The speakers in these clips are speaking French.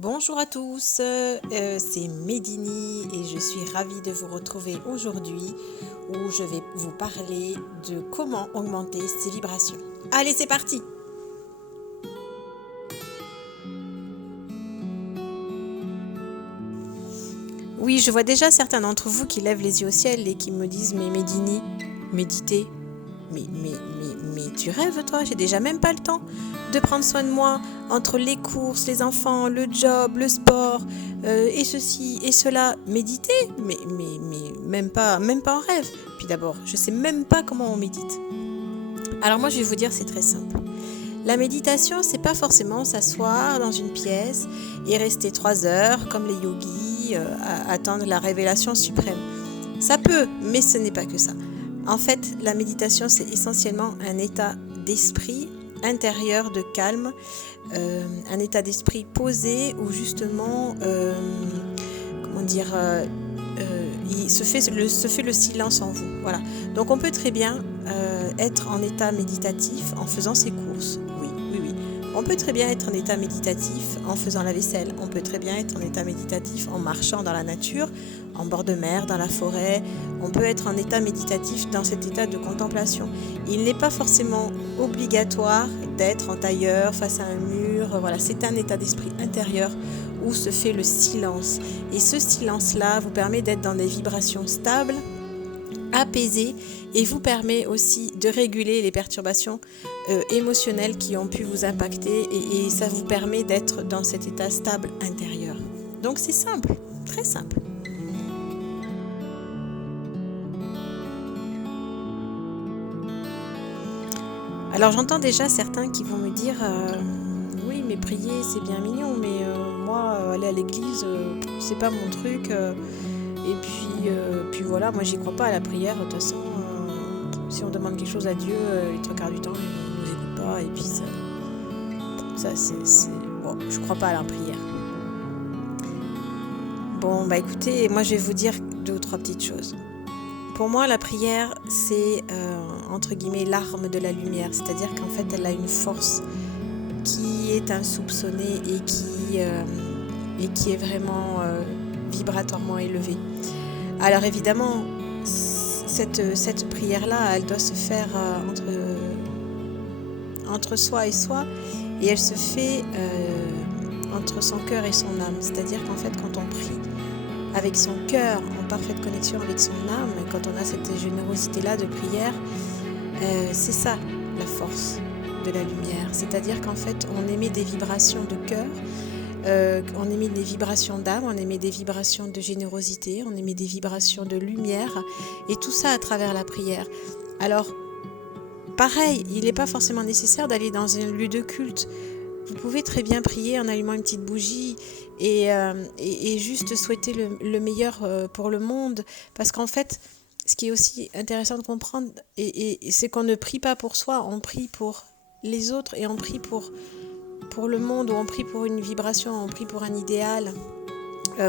Bonjour à tous, c'est Médini et je suis ravie de vous retrouver aujourd'hui où je vais vous parler de comment augmenter ses vibrations. Allez, c'est parti! Oui, je vois déjà certains d'entre vous qui lèvent les yeux au ciel et qui me disent mais Médini, méditer, mais tu rêves toi, j'ai déjà même pas le temps de prendre soin de moi entre les courses, les enfants, le job, le sport et ceci et cela. Méditer, mais même pas en rêve. Puis d'abord, je sais même pas comment on médite. Alors moi je vais vous dire c'est très simple. La méditation, c'est pas forcément s'asseoir dans une pièce et rester 3 heures comme les yogis à attendre la révélation suprême. Ça peut, mais ce n'est pas que ça. En fait, la méditation, c'est essentiellement un état d'esprit intérieur de calme, un état d'esprit posé où justement, comment dire, il se fait le silence en vous. Voilà. Donc on peut très bien être en état méditatif en faisant ses courses. Oui. On peut très bien être en état méditatif en faisant la vaisselle. On peut très bien être en état méditatif en marchant dans la nature, en bord de mer, dans la forêt. On peut être en état méditatif dans cet état de contemplation. Il n'est pas forcément obligatoire d'être en tailleur face à un mur. Voilà, c'est un état d'esprit intérieur où se fait le silence. Et ce silence-là vous permet d'être dans des vibrations stables, apaisées, et vous permet aussi de réguler les perturbations émotionnelles qui ont pu vous impacter et ça vous permet d'être dans cet état stable intérieur. Donc c'est simple, très simple. Alors j'entends déjà certains qui vont me dire oui mais prier c'est bien mignon mais moi aller à l'église c'est pas mon truc et puis voilà moi j'y crois pas à la prière de toute façon si on demande quelque chose à Dieu les trois quarts du temps il nous écoute pas et puis ça c'est bon je crois pas à la prière. Bon bah écoutez moi je vais vous dire 2 ou 3 petites choses. Pour moi, la prière, c'est entre guillemets l'arme de la lumière, c'est-à-dire qu'en fait, elle a une force qui est insoupçonnée et qui est vraiment vibratoirement élevée. Alors évidemment, cette prière-là, elle doit se faire entre soi et soi, et elle se fait entre son cœur et son âme. C'est-à-dire qu'en fait, quand on prie avec son cœur, en parfaite connexion avec son âme, quand on a cette générosité-là de prière, c'est ça la force de la lumière. C'est-à-dire qu'en fait, on émet des vibrations de cœur, on émet des vibrations d'âme, on émet des vibrations de générosité, on émet des vibrations de lumière, et tout ça à travers la prière. Alors, pareil, il n'est pas forcément nécessaire d'aller dans un lieu de culte. Vous pouvez très bien prier en allumant une petite bougie et juste souhaiter le meilleur pour le monde. Parce qu'en fait, ce qui est aussi intéressant de comprendre, c'est qu'on ne prie pas pour soi, on prie pour les autres et on prie pour le monde, ou on prie pour une vibration, on prie pour un idéal.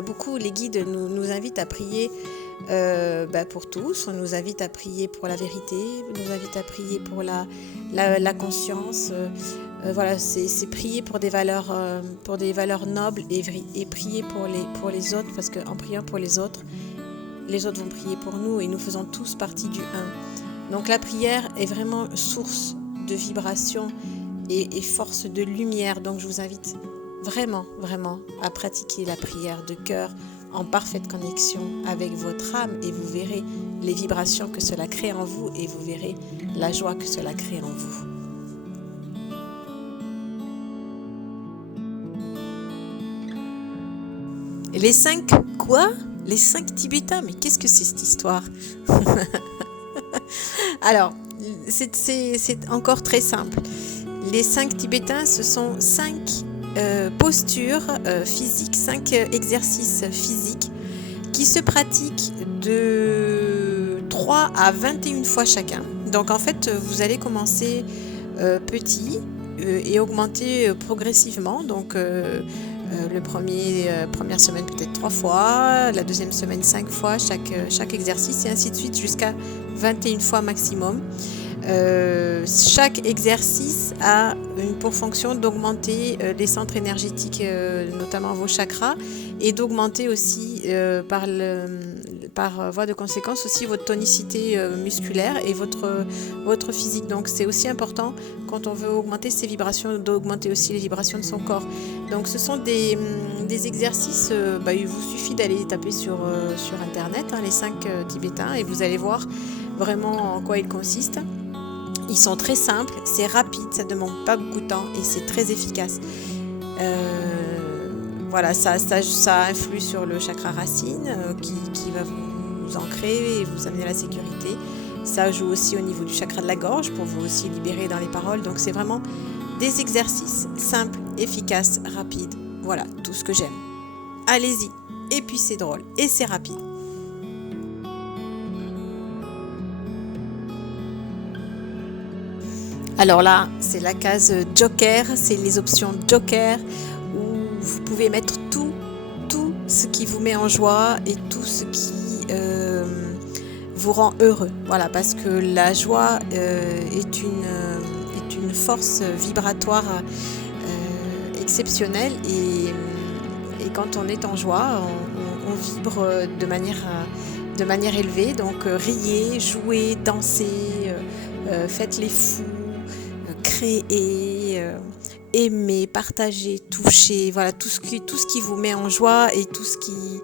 Beaucoup, les guides nous invitent à prier pour tous, on nous invite à prier pour la vérité, on nous invite à prier pour la conscience. Voilà, c'est prier pour des valeurs nobles et prier pour les autres, parce qu'en priant pour les autres vont prier pour nous et nous faisons tous partie du un. Donc la prière est vraiment source de vibration et force de lumière. Donc je vous invite vraiment, vraiment à pratiquer la prière de cœur en parfaite connexion avec votre âme, et vous verrez les vibrations que cela crée en vous et vous verrez la joie que cela crée en vous. Les 5 quoi? Les 5 Tibétains? Mais qu'est-ce que c'est cette histoire? Alors, c'est encore très simple. Les 5 Tibétains, ce sont 5 postures physiques, 5 exercices physiques qui se pratiquent de 3 à 21 fois chacun. Donc en fait, vous allez commencer petit et augmenter progressivement. Donc première semaine peut-être 3 fois, la deuxième semaine 5 fois chaque exercice, et ainsi de suite jusqu'à 21 fois maximum. Chaque exercice a pour fonction d'augmenter les centres énergétiques, notamment vos chakras, et d'augmenter aussi par voie de conséquence aussi votre tonicité musculaire et votre physique. Donc c'est aussi important quand on veut augmenter ses vibrations, d'augmenter aussi les vibrations de son corps. Donc ce sont des exercices, il vous suffit d'aller taper sur internet, les 5 tibétains, et vous allez voir vraiment en quoi ils consistent. Ils sont très simples, c'est rapide, ça ne demande pas beaucoup de temps et c'est très efficace. Voilà, ça influe sur le chakra racine qui va vous ancrer et vous amener à la sécurité. Ça joue aussi au niveau du chakra de la gorge pour vous aussi libérer dans les paroles. Donc c'est vraiment des exercices simples, efficaces, rapides. Voilà, tout ce que j'aime. Allez-y. Et puis c'est drôle et c'est rapide. Alors là, c'est la case Joker, c'est les options Joker où vous pouvez mettre tout ce qui vous met en joie et tout ce qui vous rend heureux. Voilà, parce que la joie est une force vibratoire exceptionnelle et quand on est en joie, on vibre de manière élevée. Donc riez, jouez, dansez, faites les fous. Créer, aimer, partager, toucher, voilà tout ce qui vous met en joie et tout ce qui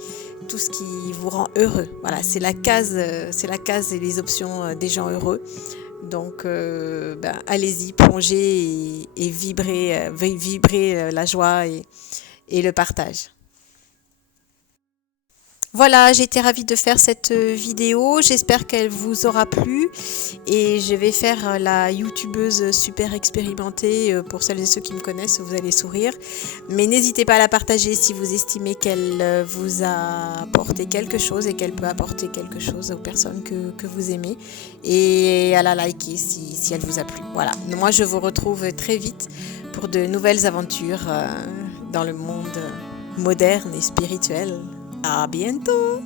vous rend heureux. Voilà, c'est la case et les options des gens heureux. Donc allez-y, plongez et vibrez la joie et le partage. Voilà, j'ai été ravie de faire cette vidéo, j'espère qu'elle vous aura plu et je vais faire la youtubeuse super expérimentée. Pour celles et ceux qui me connaissent, vous allez sourire, mais n'hésitez pas à la partager si vous estimez qu'elle vous a apporté quelque chose et qu'elle peut apporter quelque chose aux personnes que vous aimez, et à la liker si elle vous a plu. Voilà, moi je vous retrouve très vite pour de nouvelles aventures dans le monde moderne et spirituel. À bientôt!